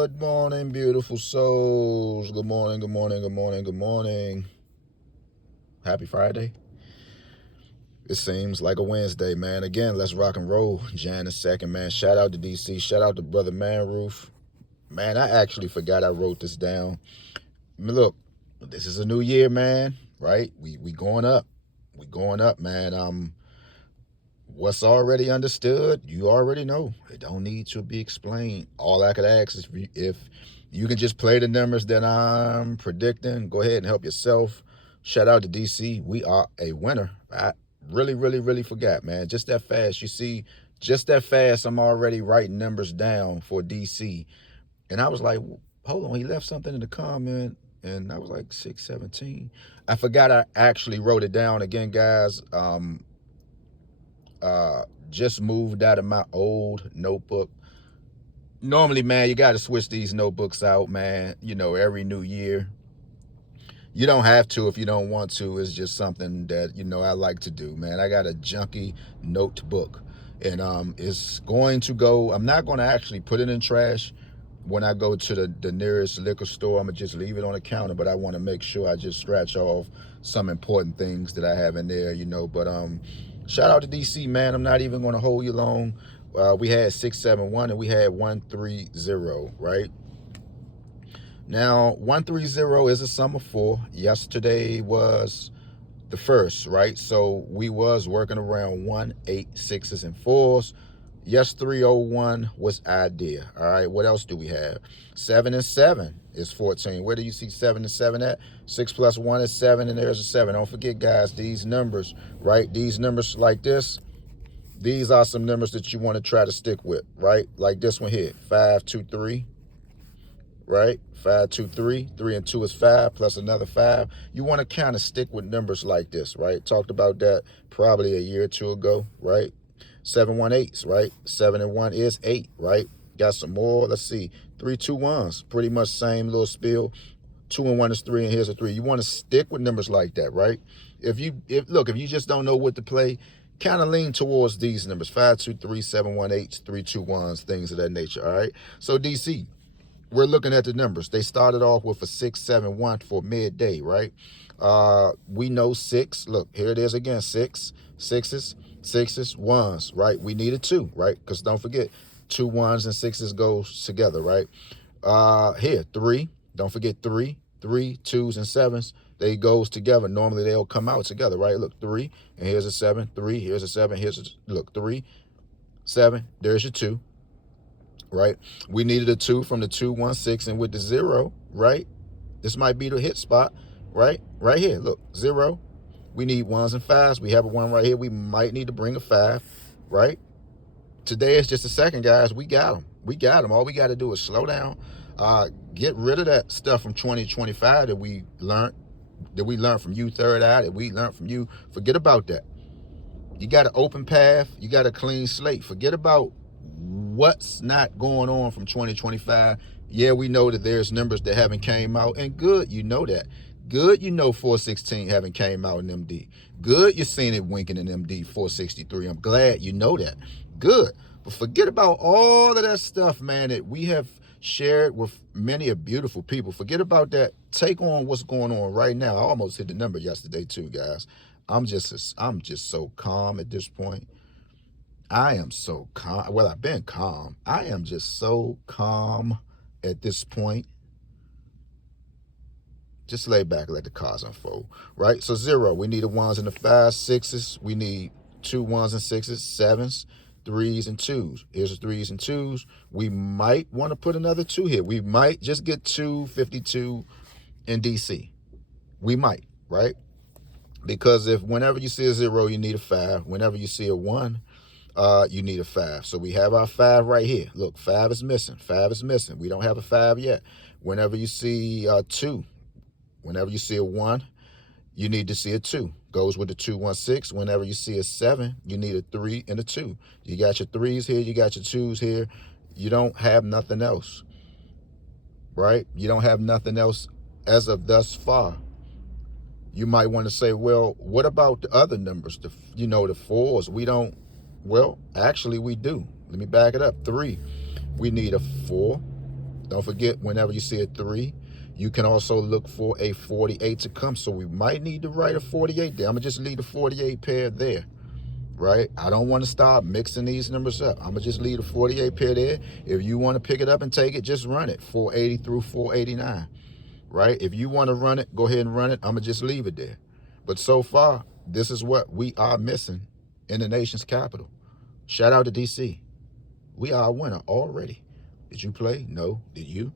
Good morning, beautiful souls. Good morning, good morning, good morning, good morning. Happy Friday. It seems like a Wednesday, man. Again, let's rock and roll. Jan the second, man. Shout out to DC. Shout out to Brother Manroof. Man, I actually forgot I wrote this down. I mean, look, this is a new year, man. Right? We going up. We going up, man. What's already understood, you already know. It don't need to be explained. All I could ask is if you can just play the numbers that I'm predicting, go ahead and help yourself. Shout out to DC. We are a winner. I really forgot, man. Just that fast. You see, just that fast, I'm already writing numbers down for DC. And I was like, hold on, he left something in the comment. And I was like, 617. I forgot I actually wrote it down again, guys. Just moved out of my old notebook. Normally, man, you got to switch these notebooks out, man. You know, every new year. You don't have to if you don't want to. It's just something that, I like to do, man. I got a junky notebook. And it's going to go, I'm not going to actually put it in trash when I go to the nearest liquor store. I'm going to just leave it on the counter, but I want to make sure I just scratch off some important things that I have in there, But shout out to DC, man. I'm not even going to hold you long. We had 671 and we had 130, right? Now, 130 is a sum of 4. Yesterday was the first, right? So we was working around 1, 8, 6s, and 4s. Yes, 301 was idea. All right, what else do we have? 7 and 7 is 14. Where do you see 7 and 7 at? 6 plus 1 is 7, and there's a 7. Don't forget, guys, these numbers, right? These numbers like this, these are some numbers that you want to try to stick with, right? Like this one here, 5, 2, 3, right? 5, 2, 3. 3 and 2 is 5, plus another 5. You want to kind of stick with numbers like this, right? Talked about that probably a year or two ago, right? 7, 1, 8s, right? 7 and 1 is 8, right? Got some more. Let's see. 3, 2, 1s. Pretty much same little spiel. 2 and 1 is 3, and here's a 3. You want to stick with numbers like that, right? If you just don't know what to play, kind of lean towards these numbers. 5, 2, 3, 7, 1, 8, 3, 2, 1s, things of that nature, all right? So DC, we're looking at the numbers. They started off with a 6, 7, 1 for midday, right? We know 6. Look, here it is again. 6, 6s, 6s, 1s, right? We needed 2, right? Because don't forget, 2 1s and 6s goes together, right? Here, 3. Don't forget 3, 3, 2s, and 7s. They goes together. Normally they'll come out together, right? Look, 3, and here's a 7. 3, here's a 7. Look, 3, 7. There's your 2. Right? We needed a 2 from the 2, 1, 6, and with the 0, right? This might be the hit spot, right? Right here, look, 0. We need 1s and 5s. We have a 1 right here. We might need to bring a 5, right? Today is just a second, guys. We got them. We got them. All we got to do is slow down, get rid of that stuff from 2025 that we learned from you, Third Eye, that we learned from you. Forget about that. You got an open path. You got a clean slate. Forget about what's not going on from 2025. Yeah, we know that there's numbers that haven't came out, and good, you know that. Good, 416 haven't came out in MD. Good, you're seeing it winking in MD 463. I'm glad you know that. Good, but forget about all of that stuff, man, that we have shared with many of beautiful people. Forget about that. Take on what's going on right now. I almost hit the number yesterday too, guys. I'm just so calm at this point. I am so calm. Well, I've been calm. I am just so calm at this point. Just lay back and let the cards unfold, right? So 0, we need the 1s and the 5s, 6s. We need 2 1s and 6s, 7s, 3s and 2s. Here's the 3s and 2s. We might want to put another 2 here. We might just get 252 in DC. We might, right? Because whenever you see a 0, you need a 5. Whenever you see a 1, you need a 5. So we have our 5 right here. Look, 5 is missing. 5 is missing. We don't have a 5 yet. Whenever you see 2, whenever you see a 1, you need to see a 2. Goes with the 2, 1, 6. Whenever you see a 7, you need a 3 and a 2. You got your 3s here. You got your 2s here. You don't have nothing else, right? You don't have nothing else as of thus far. You might want to say, well, what about the other numbers? The 4s. We don't. Well, actually, we do. Let me back it up. 3. We need a 4, Don't forget, whenever you see a 3, you can also look for a 48 to come. So we might need to write a 48 there. I'm going to just leave the 48 pair there, right? I don't want to start mixing these numbers up. I'm going to just leave the 48 pair there. If you want to pick it up and take it, just run it, 480 through 489, right? If you want to run it, go ahead and run it. I'm going to just leave it there. But so far, this is what we are missing in the nation's capital. Shout out to DC. We are a winner already. Did you play? No. Did you?